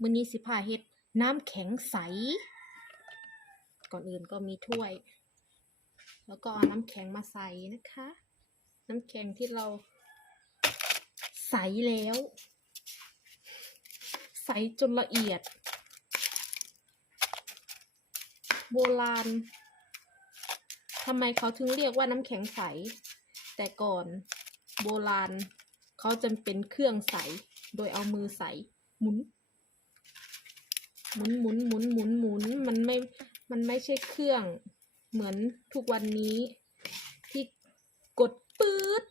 มื้อนี้สิพาเฮ็ดน้ำแข็งใส ก่อนอื่นก็มีถ้วย แล้วก็เอาน้ำแข็งมาใส่นะคะ น้ำแข็งที่เราใสแล้ว ใสจนละเอียด โบราณทำไมเขาถึงเรียกว่าน้ำแข็งใส แต่ก่อนโบราณเขาจะเป็นเครื่องใส โดยเอามือใสหมุน หมุนหมุนหมุนหมุนหมุนมันไม่ มันไม่ใช่เครื่อง เหมือนทุกวันนี้ ที่กดปื๊ด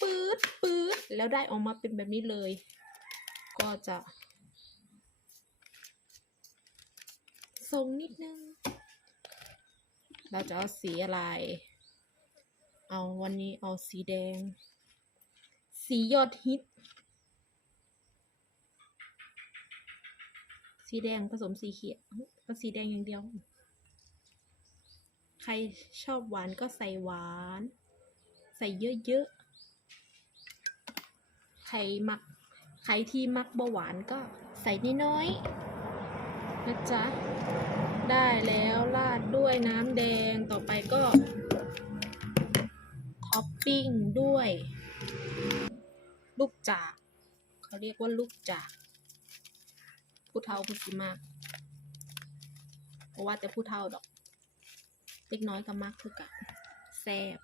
ปื๊ดปื๊ดแล้วได้ออกมาเป็นแบบนี้เลย ก็จะทรงนิดนึง เราจะเอาสีอะไร เอาวันนี้เอาสีแดง สียอดฮิต สีแดงผสมสีเขียวก็สีแดงอย่างเดียว ใครชอบหวานก็ใส่หวาน ใส่เยอะๆ ใครมัก ใครที่มักเบาหวานก็ใส่น้อยๆนะจ๊ะ ได้แล้วราดด้วยน้ำแดงต่อไปก็ท็อปปิ้งด้วย ลูกจากเขาเรียกว่าลูกจาก ผู้เฒ่าผู้สิมากเพราะว่าแต่ผู้เฒ่าดอก เล็กน้อยก็มักคือกันแซ่บ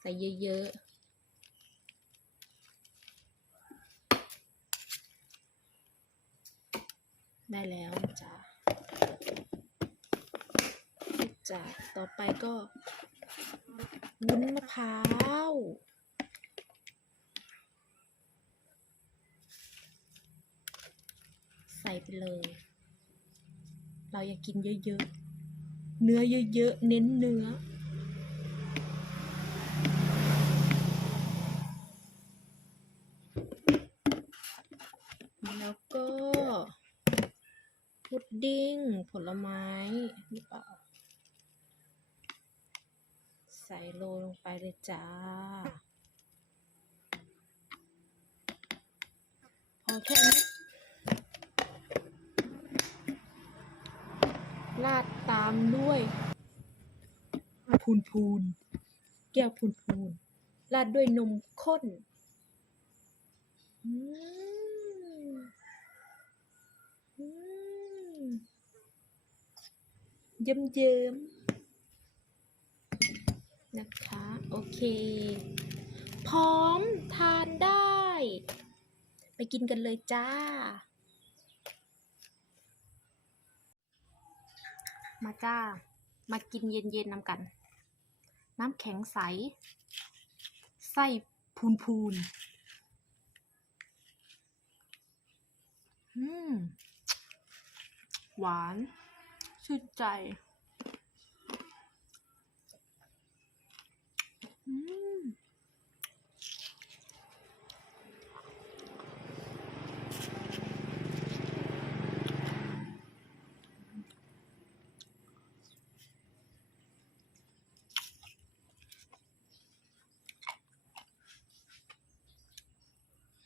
ใส่เยอะๆได้แล้วจ้ะจ้ะต่อไปก็วุ้นมะพร้าว ส่ไปเลย เราอยากกินเยอะๆ เนื้อเยอะๆ เน้นเนื้อ แล้วก็พุดดิ้งผลไม้หรือเปล่า ใส่โรลงไปเลยจ้าพอแค่นี้ ราดตามด้วย พูนพูนๆแก้วพูนพูนๆราดด้วยนมข้นอืมอืมเยิ้มเยิ้มๆนะคะ โอเค พร้อมทานได้ ไปกินกันเลยจ้า มาจ้า มากินเย็นๆน้ำกัน น้ำแข็งใส ไส้พูนพูนๆอืม หวาน ชื่นใจ อืม อืม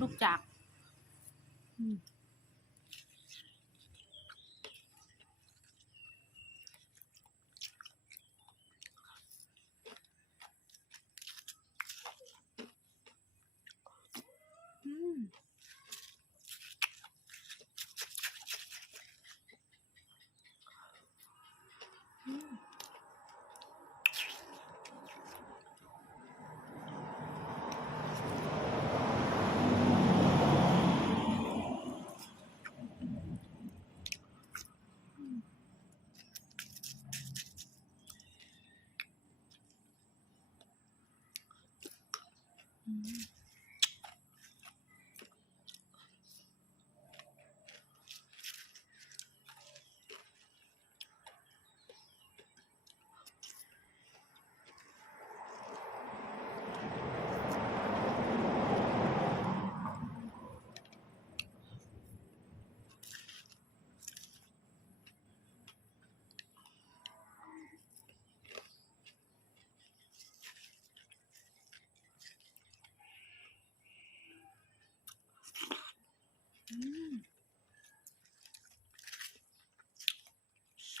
ลูกจาก อืม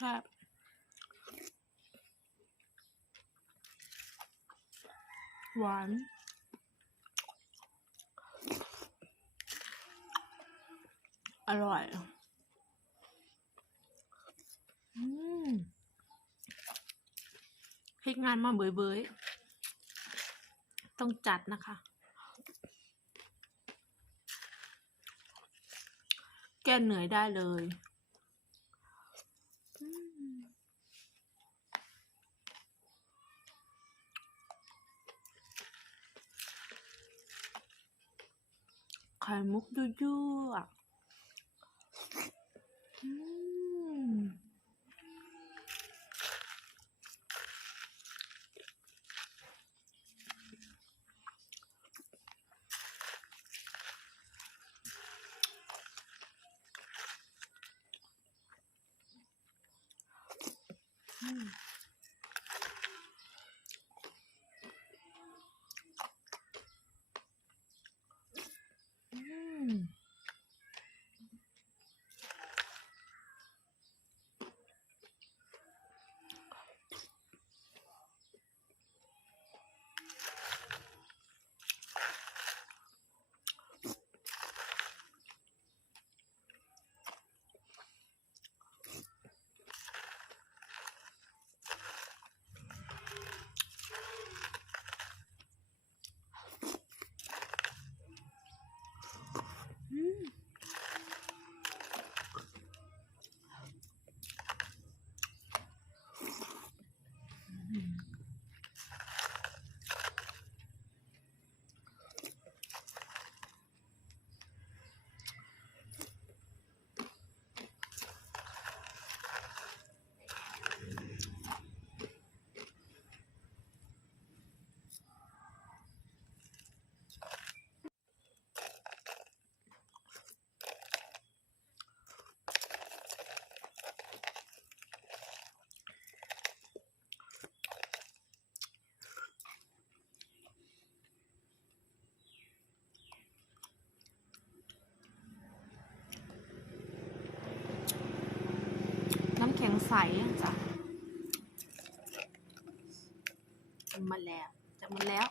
ครับหวานอร่อย อืมเฮ็งานมาเบยเบยต้องจัดนะคะ แก้เหนื่อยได้เลย ไข่มุกยั่ จ้ะจะมาแล้วจะมาแล้ว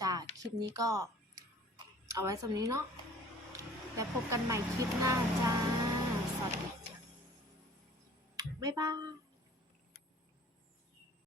จ้ะคลิปนี้ก็ เอาไว้สำนี้เนาะแล้วพบกันใหม่คลิปหน้าจ้า สวัสดีจ้ะบ๊ายบาย